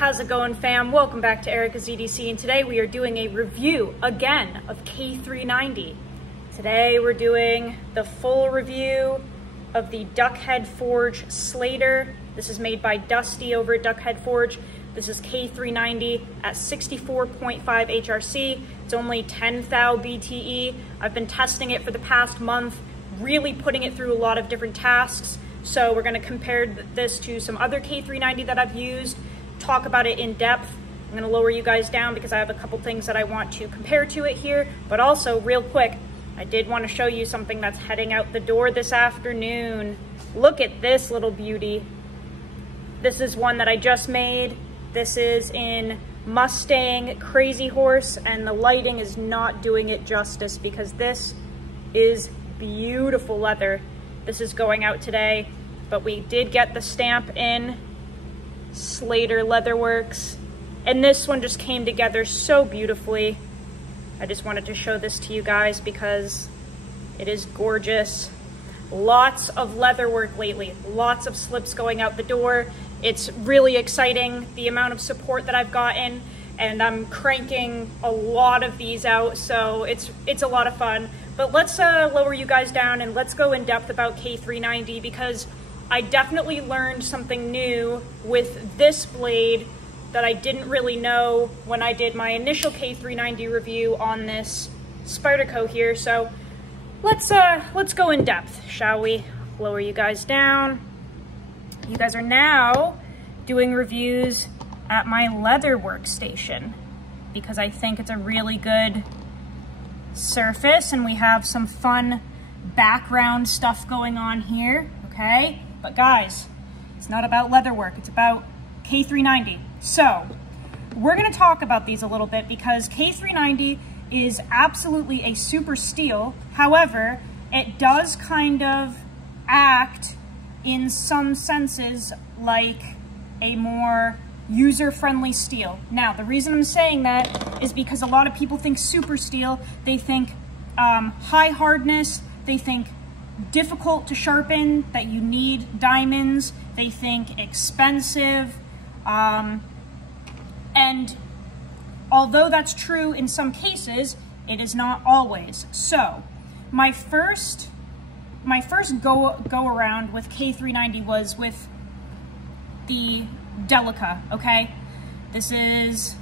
How's it going, fam? Welcome back to Erica's EDC, and today we are doing a review again of K390. Today we're doing the full review of the DuckHead Forge Slater. This is made by Dusty over at DuckHead Forge. This is K390 at 64.5 HRC. It's only 10 thou BTE. I've been testing it for the past month, really putting it through a lot of different tasks. So we're going to compare this to some other K390 that I've used, talk about it in depth. I'm going to lower you guys down because I have a couple things that I want to compare to it here. But also, real quick, I did want to show you something that's heading out the door this afternoon. Look at this little beauty. This is one that I just made. This is in Mustang Crazy Horse, and the lighting is not doing it justice because this is beautiful leather. This is going out today, but we did get the stamp in, Slater Leatherworks, and this one just came together so beautifully. I just wanted to show this to you guys because it is gorgeous. Lots of leatherwork lately, lots of slips going out the door. It's really exciting, the amount of support that I've gotten, and I'm cranking a lot of these out, so it's a lot of fun. But let's lower you guys down and let's go in depth about K390 because I definitely learned something new with this blade that I didn't really know when I did my initial K390 review on this Spyderco here. So let's go in depth, shall we? Lower you guys down. You guys are now doing reviews at my leather workstation because I think it's a really good surface and we have some fun background stuff going on here, okay? But guys, it's not about leather work, it's about K390. So we're gonna talk about these a little bit because K390 is absolutely a super steel. However, it does kind of act in some senses like a more user-friendly steel. Now, the reason I'm saying that is because a lot of people think super steel, they think high hardness, they think difficult to sharpen, that you need diamonds, they think expensive, and although that's true in some cases, it is not always. So, my first go around with K390 was with the Delica, okay? This is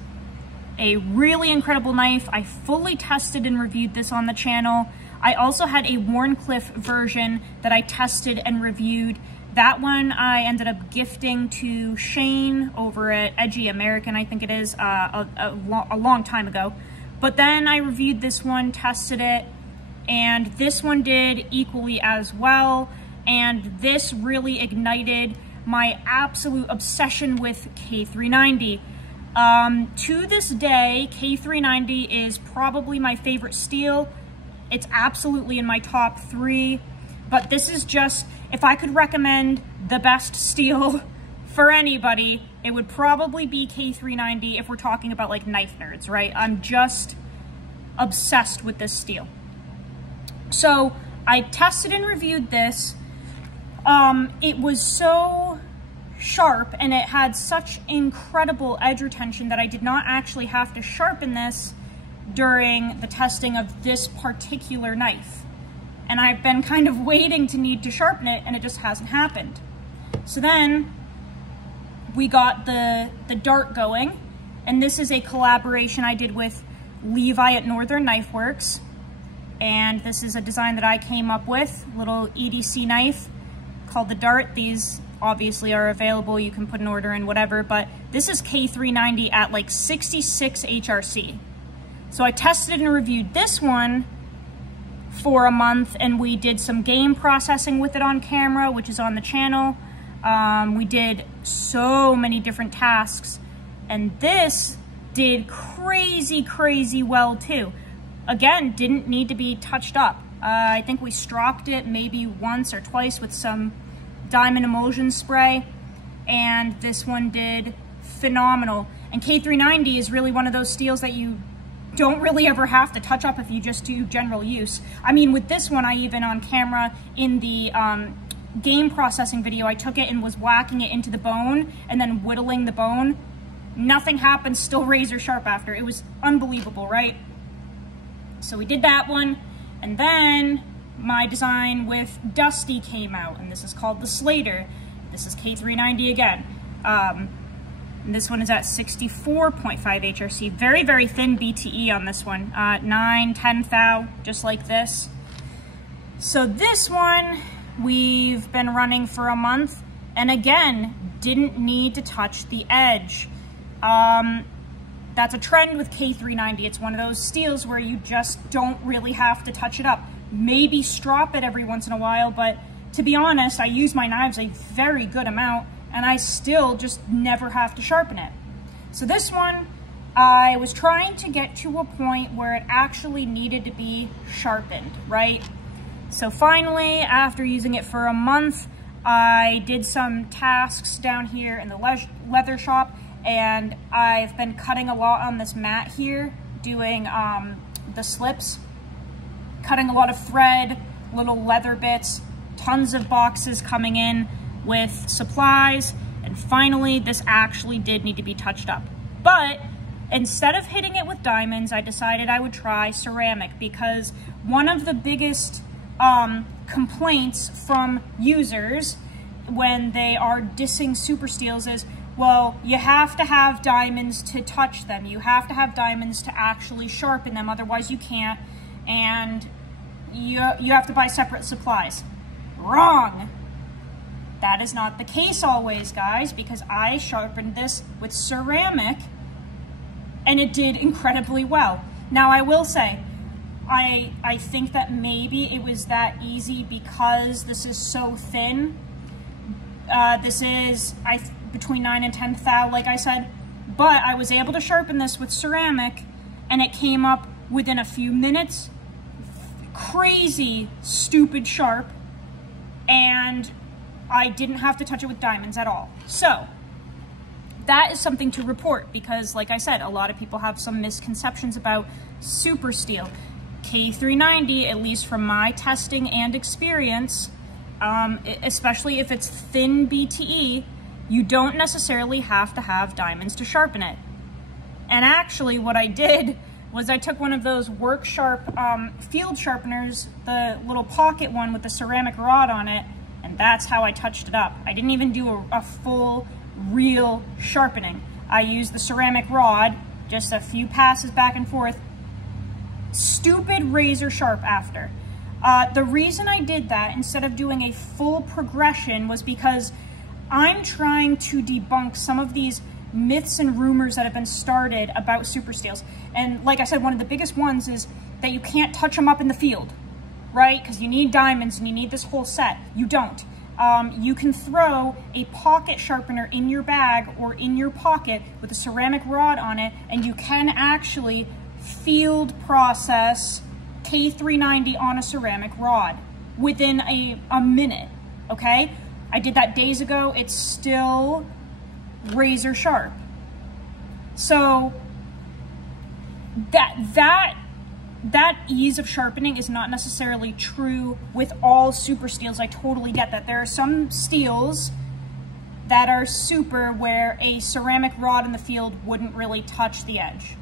a really incredible knife. I fully tested and reviewed this on the channel. I also had a Wharncliffe version that I tested and reviewed. That one I ended up gifting to Shane over at Edgy American, I think it is, a long time ago. But then I reviewed this one, tested it, and this one did equally as well. And this really ignited my absolute obsession with K390. To this day, K390 is probably my favorite steel. It's absolutely in my top 3, but this is just, if I could recommend the best steel for anybody, it would probably be K390 if we're talking about like knife nerds, right? I'm just obsessed with this steel. So I tested and reviewed this. It was so sharp and it had such incredible edge retention that I did not actually have to sharpen this during the testing of this particular knife. And I've been kind of waiting to need to sharpen it and it just hasn't happened. So then we got the dart going, and this is a collaboration I did with Levi at Northern Knife Works. And this is a design that I came up with, little EDC knife called the Dart. These obviously are available, you can put an order in, whatever, but this is K390 at like 66 HRC. So I tested and reviewed this one for a month and we did some game processing with it on camera, which is on the channel. We did so many different tasks and this did crazy well too. Again, didn't need to be touched up. I think we stropped it maybe once or twice with some diamond emulsion spray, and this one did phenomenal. And K390 is really one of those steels that you don't really ever have to touch up if you just do general use. I mean, with this one, I even on camera in the game processing video, I took it and was whacking it into the bone and then whittling the bone. nothing happened, still razor sharp after. It was unbelievable, right? So we did that one, and then my design with Dusty came out, and this is called the Slater. This is K390 again. And this one is at 64.5 HRC. Very, very thin BTE on this one. 9, 10 thou, just like this. So this one, we've been running for a month, and again, didn't need to touch the edge. That's a trend with K390. It's one of those steels where you just don't really have to touch it up. Maybe strop it every once in a while, but to be honest, I use my knives a very good amount, and I still just never have to sharpen it. So this one, I was trying to get to a point where it actually needed to be sharpened, right? So finally, after using it for a month, I did some tasks down here in the leather shop, and I've been cutting a lot on this mat here, doing the slips, cutting a lot of thread, little leather bits, tons of boxes coming in with supplies, and finally this actually did need to be touched up. But instead of hitting it with diamonds, I decided I would try ceramic, because one of the biggest complaints from users when they are dissing super steels is, well, you have to have diamonds to touch them. You have to have diamonds to actually sharpen them, otherwise you can't, and you have to buy separate supplies. Wrong! That is not the case always, guys, because I sharpened this with ceramic and it did incredibly well. Now, I will say, I think that maybe it was that easy because this is so thin. This is between 9 and 10 thou, like I said, but I was able to sharpen this with ceramic and it came up within a few minutes. Crazy, stupid sharp, and I didn't have to touch it with diamonds at all. So that is something to report, because like I said, a lot of people have some misconceptions about super steel. K390, at least from my testing and experience, especially if it's thin BTE, you don't necessarily have to have diamonds to sharpen it. And actually what I did was I took one of those Work Sharp field sharpeners, the little pocket one with the ceramic rod on it, and that's how I touched it up. I didn't even do a full, real sharpening. I used the ceramic rod, just a few passes back and forth. Stupid razor sharp after. The reason I did that instead of doing a full progression was because I'm trying to debunk some of these myths and rumors that have been started about super steels. And like I said, one of the biggest ones is that you can't touch them up in the field, right? Because you need diamonds and you need this whole set. You don't. You can throw a pocket sharpener in your bag or in your pocket with a ceramic rod on it, and you can actually field process K390 on a ceramic rod within a minute, okay? I did that days ago. It's still razor sharp. So that ease of sharpening is not necessarily true with all super steels. I totally get that. There are some steels that are super where a ceramic rod in the field wouldn't really touch the edge.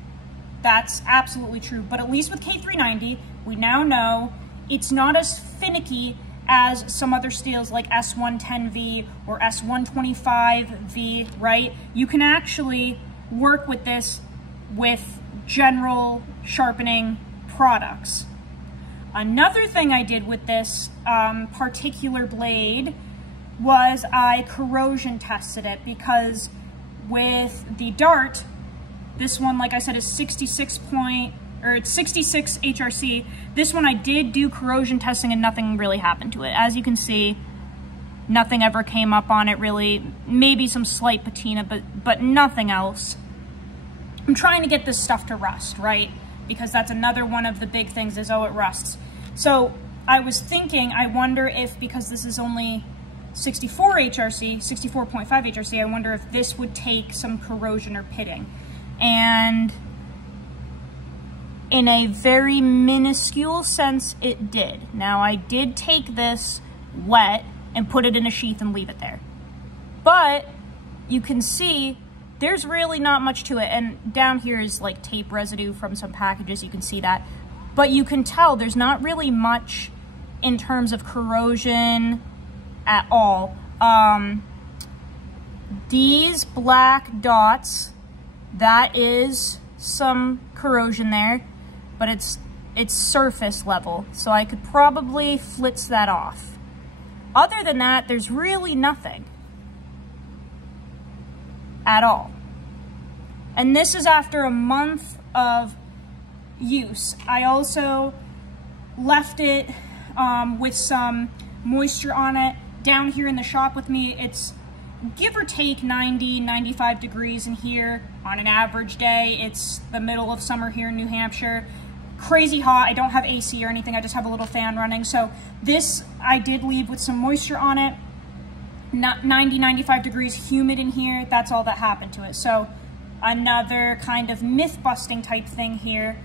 That's absolutely true. But at least with K390, we now know it's not as finicky as some other steels like S110V or S125V, right? You can actually work with this with general sharpening products. Another thing I did with this particular blade was I corrosion tested it, because with the dart, this one, like I said, is 66 HRC. This one I did do corrosion testing and nothing really happened to it. As you can see, nothing ever came up on it really. Maybe some slight patina, but nothing else. I'm trying to get this stuff to rust, right? Because that's another one of the big things is, oh, it rusts. So I was thinking, I wonder if, because this is only 64 HRC, 64.5 HRC, I wonder if this would take some corrosion or pitting. And in a very minuscule sense, it did. Now, I did take this wet and put it in a sheath and leave it there. But you can see there's really not much to it. And down here is like tape residue from some packages, you can see that. But you can tell there's not really much in terms of corrosion at all. These black dots, that is some corrosion there, but it's surface level, so I could probably flitz that off. Other than that, there's really nothing at all. And this is after a month of use. I also left it with some moisture on it. Down here in the shop with me, it's give or take 90, 95 degrees in here on an average day. It's the middle of summer here in New Hampshire. Crazy hot. I don't have AC or anything. I just have a little fan running. So this I did leave with some moisture on it. Not 90, 95 degrees, humid in here. That's all that happened to it. So another kind of myth-busting type thing here.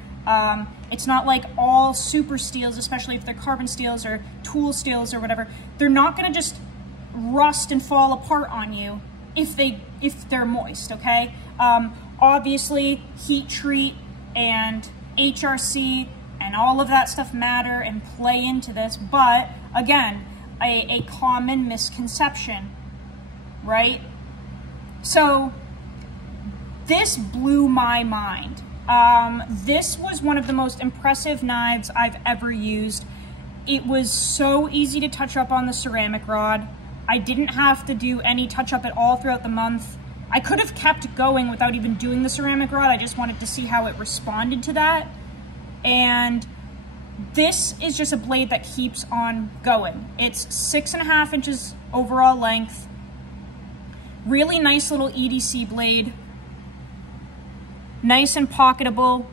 It's not like all super steels, especially if they're carbon steels or tool steels or whatever. They're not going to just rust and fall apart on you if they're moist, okay? Obviously, heat treat and HRC and all of that stuff matter and play into this, but again, a common misconception, right? So this blew my mind. This was one of the most impressive knives I've ever used. It was so easy to touch up on the ceramic rod. I didn't have to do any touch up at all throughout the month. I could have kept going without even doing the ceramic rod. I just wanted to see how it responded to that. And this is just a blade that keeps on going. It's 6.5 inches overall length. Really nice little EDC blade. Nice and pocketable.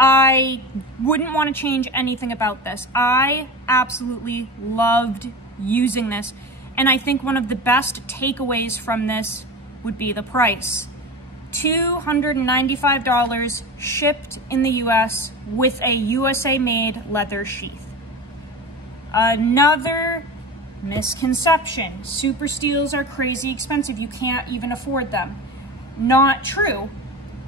I wouldn't want to change anything about this. I absolutely loved using this. And I think one of the best takeaways from this would be the price. $295 shipped in the US with a USA-made leather sheath. Another misconception. Super steels are crazy expensive. You can't even afford them. Not true.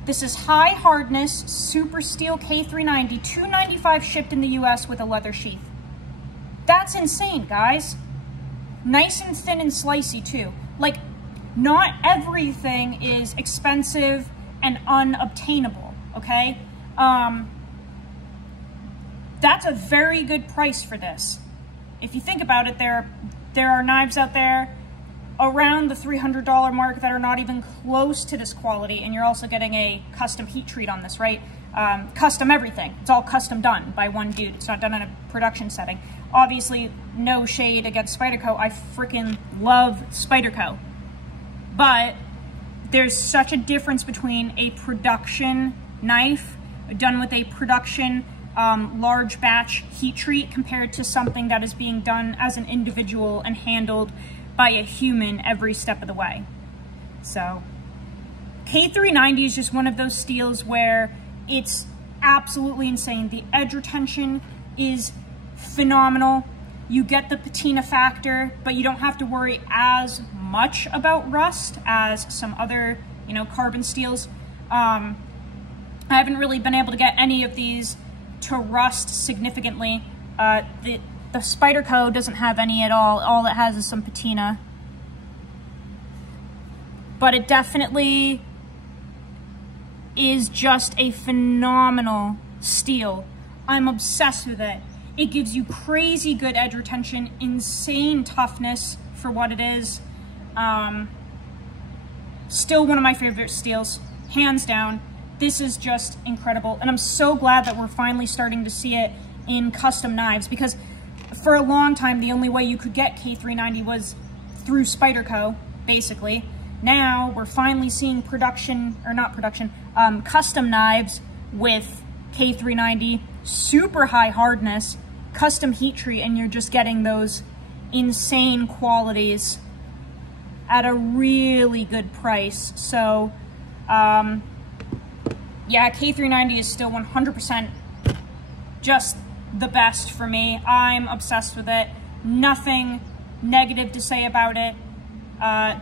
This is high hardness super steel K390, $295 shipped in the US with a leather sheath. That's insane, guys. Nice and thin and slicey too. Like, not everything is expensive and unobtainable, okay? That's a very good price for this. If you think about it, there are knives out there around the $300 mark that are not even close to this quality, and you're also getting a custom heat treat on this, right? Custom everything. It's all custom done by one dude. It's not done in a production setting. Obviously, no shade against Spyderco. I freaking love Spyderco. But there's such a difference between a production knife done with a production large batch heat treat compared to something that is being done as an individual and handled by a human every step of the way. So K390 is just one of those steels where it's absolutely insane. The edge retention is phenomenal. You get the patina factor, but you don't have to worry as much about rust as some other, carbon steels. I haven't really been able to get any of these to rust significantly. The Spyderco doesn't have any at all. All it has is some patina. But it definitely is just a phenomenal steel. I'm obsessed with it. It gives you crazy good edge retention, insane toughness for what it is. Still one of my favorite steels, hands down. This is just incredible. And I'm so glad that we're finally starting to see it in custom knives, because for a long time, the only way you could get K390 was through Spyderco, basically. Now we're finally seeing custom knives with K390, super high hardness, custom heat treat, and you're just getting those insane qualities at a really good price. So, yeah, K390 is still 100% just the best for me. I'm obsessed with it. Nothing negative to say about it.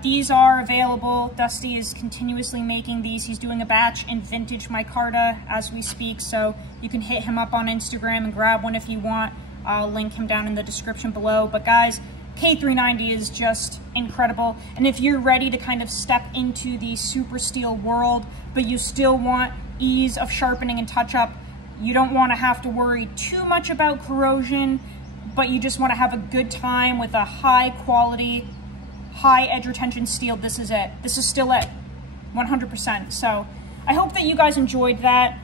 These are available. Dusty is continuously making these. He's doing a batch in vintage micarta as we speak, so you can hit him up on Instagram and grab one if you want. I'll link him down in the description below. But guys, K390 is just incredible. And if you're ready to kind of step into the super steel world, but you still want ease of sharpening and touch-up, you don't want to have to worry too much about corrosion, but you just want to have a good time with a high quality, high edge retention steel, this is it. This is still it, 100%. So I hope that you guys enjoyed that.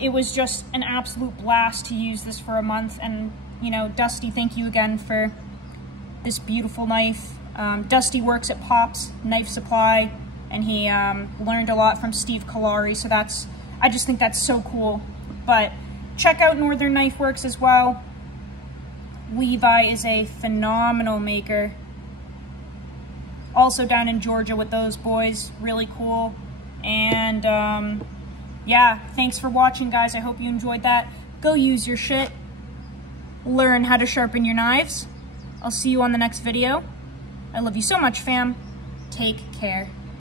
It was just an absolute blast to use this for a month. And, you know, Dusty, thank you again for this beautiful knife. Dusty works at Pop's Knife Supply, and he learned a lot from Steve Kalari, so I just think that's so cool. But check out Northern Knife Works as well. Levi is a phenomenal maker. Also down in Georgia with those boys, really cool. And yeah, thanks for watching, guys. I hope you enjoyed that. Go use your shit. Learn how to sharpen your knives. I'll see you on the next video. I love you so much, fam. Take care.